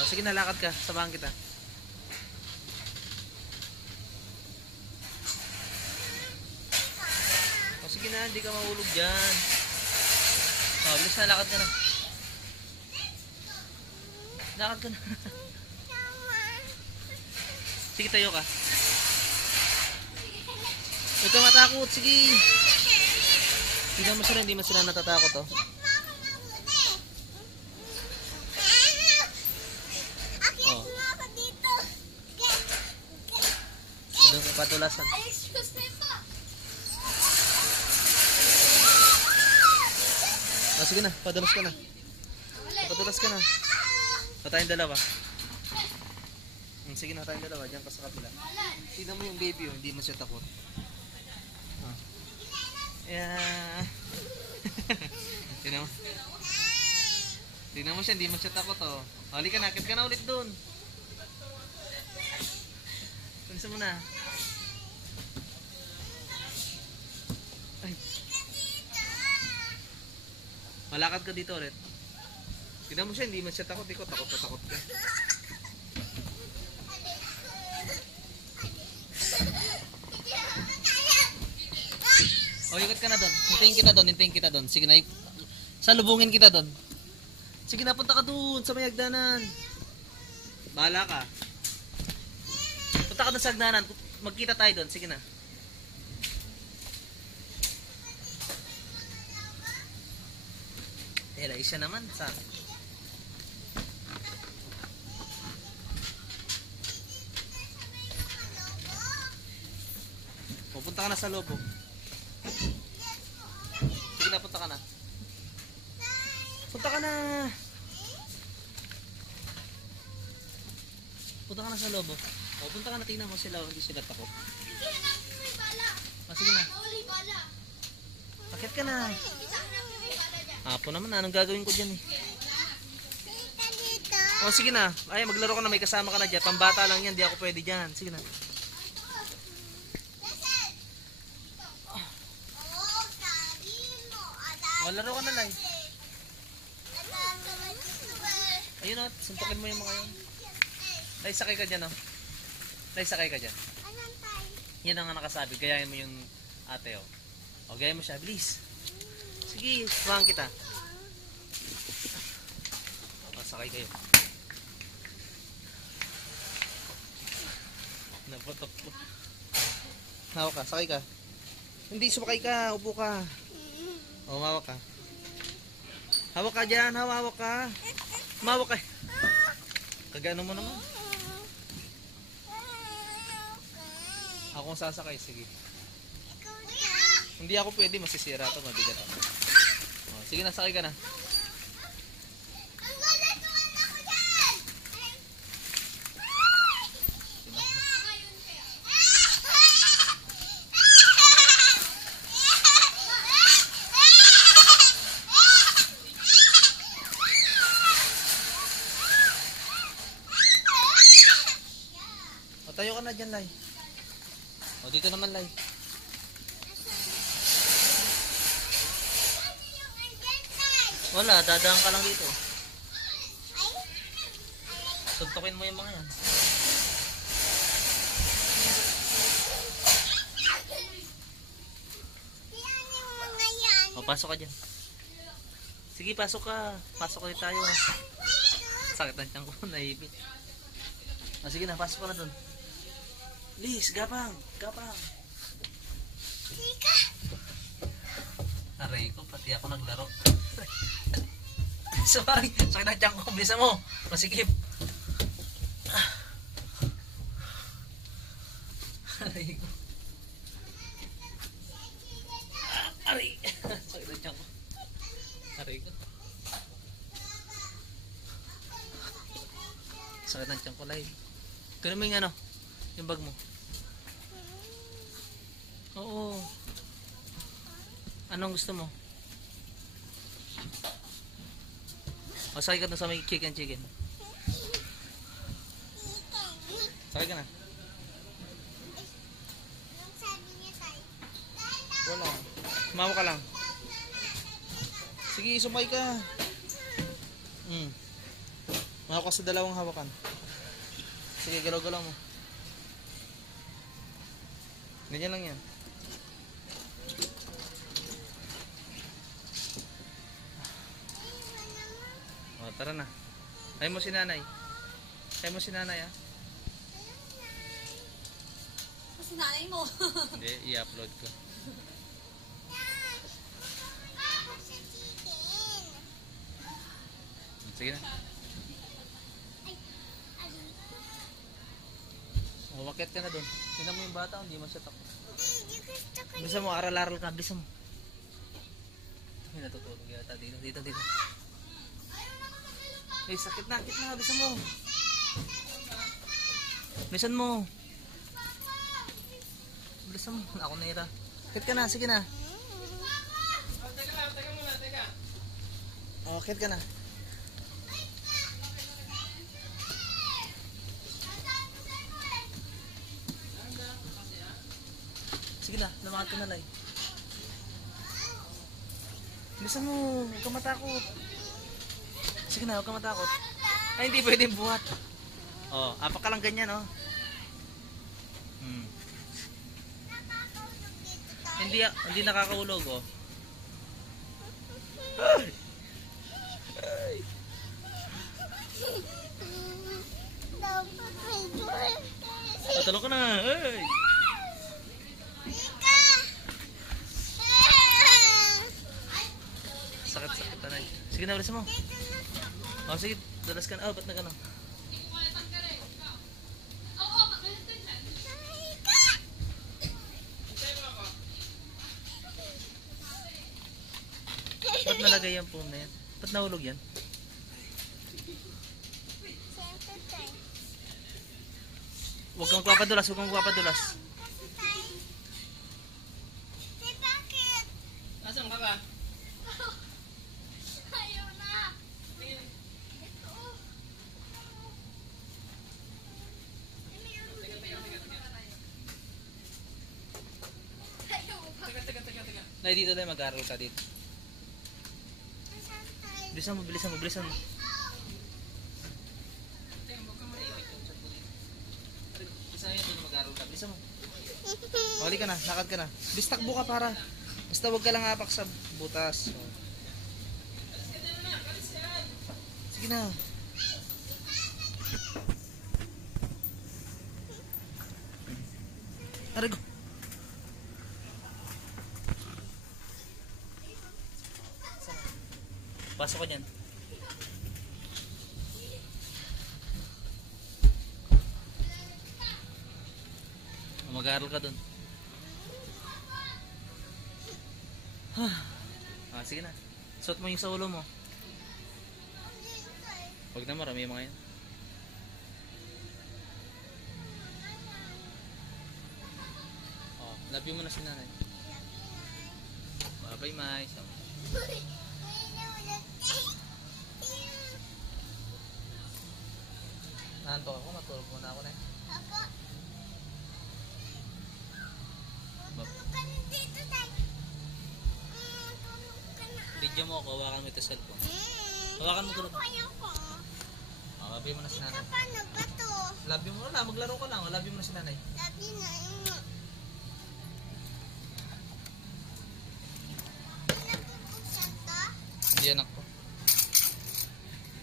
O, sige na, lakad ka. Samahan kita. O, sige na, hindi ka mahulog dyan. O, bilis na, lakad ka na. Lakad ka na. Sige, tayo ka. Huwag ka matakot, sige. Hindi mo sila natatakot, oh. Oh. Doon ka patulasan. Oh, sige na, padulas ka na. Padulas ka na. O, tayong dalawa. Sige na, tayong dalawa. Diyan ka sa kapila. Tignan mo yung baby, oh. Hindi mo siya takot. Oh. Yeah. Tignan mo. Tignan mo siya, hindi mo siya takot, oh. Halika na, akit ka na ulit doon. Pagsa mo na. Ay. Malakad ka dito ulit. Tignan mo siya, hindi mo siya takot. Ikaw, takot na takot ka. O, ikot ka na doon. Hintayin kita doon. Sige na, salubungin kita doon. Sige na, punta ka doon sa may hagdanan. Bahala ka. Punta ka doon sa hagdanan. Magkita tayo doon. Sige na. Tela, isa naman. Sa pupunta ka na sa lobo. Sige na, punta ka na. Punta ka na. Punta ka na sa lobo. O, punta ka na, tingnan mo sila. Hindi sila takot. O, sige na. Akit ka na. Apo naman, anong gagawin ko dyan eh. O, sige na. Ay, maglaro ka na, may kasama ka na dyan. Pambata lang yan, di ako pwede dyan. Sige na. O, laro ka na lang. Ayun o, suntukin mo yung mga yun. Lai, sakay ka dyan o. Lai, sakay ka dyan. Yan ang nakasabi. Gayahin mo yung ate o. O, gayahin mo siya. Bilis. Sige, samahan kita. O, sakay kayo. Napatok po. Hawak ka, sakay ka. Hindi, sumakay ka. Upo ka. O, hawak ka. Hawak ka dyan, hawak ka. Hawak ka. Kagano mo naman. Ako sasakay, sige. Hindi ako pwede, masisira to, mabigat ako. O, sige na, sakay ka na. Tayo ka na dyan, Lai. O, dito naman, Lai. Wala, dadaan ka lang dito. Suntukin mo yung mga yan. O, pasok ka dyan. Sige, pasok ka. Pasok ulit tayo. Sakit ang tiyan ko, naibit. O, sige na, pasok ka na dun. Liz, gapang, gapang. Aray ko, pati ako naglaro. Sorry, sakit na dyan ko. Bilisan mo, masikip. Aray ko. Aray. Sakit na dyan ko. Aray ko. Sakit na dyan ko, Lai. Kunin mo yung ano, yung bag mo. Oo. Anong gusto mo? O, sakay ka na sa may chicken. Sakay ka na. Wala. Sumawa ka lang. Sige, sumay ka. Mahawak ka sa dalawang hawakan. Sige, galaw-galaw mo. Ganyan lang yan. O, tara na. Ayaw mo si nanay. Ayaw mo si nanay, ah. Si nanay mo. Hindi, i-upload ko. Sige na. Umakit ka na doon. Tingnan mo yung bata, hindi mo siya takot. Bisa mo, aral-aral ka. Bisa mo. May natutulog yata. Dito, dito, dito. Eh, sakit na. Sakit na. Bisa mo. Bisan mo. Bisa mo. Ako na ira. Sakit ka na. Sige na. Teka muna, teka. Oh, sakit ka na. Sige na, lumakad ka na, Lai. Bilisan mo, huwag ka matakot. Sige na, huwag ka matakot. Ay, hindi pwedeng buhat. Oh, apak ka lang ganyan, oh. Hindi nakakaulog, oh. Ay! Ay! Tatalo ka na, ay! Sakit-sakit tanay. Sige na, ulis mo. Oh, sige, dalas ka na. Oh, ba't na gano'n? Ba't nalagay yung foam na yan? Ba't nahulog yan? Huwag kang papadulas, huwag kang papadulas. Nasaan ka ba? Ayaw na. Teka. Nay, dito tayo mag-aaral ka dito. Bilisan mo, bilisan mo, bilisan mo. Bilisan mo yan, dito mag-aaral ka. Bilisan mo. Hali ka na, lakad ka na. Bistakbo ka para. Basta huwag ka lang apak sa butas. Oh. Sige na. Aray ko. Pasok ko dyan. Mag-aaral ka dun. Ah, sige na. Suot mo yung sa ulo mo. Huwag na, marami yung mga yan. Oh, love you muna si nanay. Bye-bye, Mai. Nahantok ako, matulog muna ako na. Video mo ako, hawakan mo ito cellphone. Hawakan mo ito. Love you muna si nanay. Love you muna, maglaro ka lang. Love you muna si nanay. Hindi anak ko.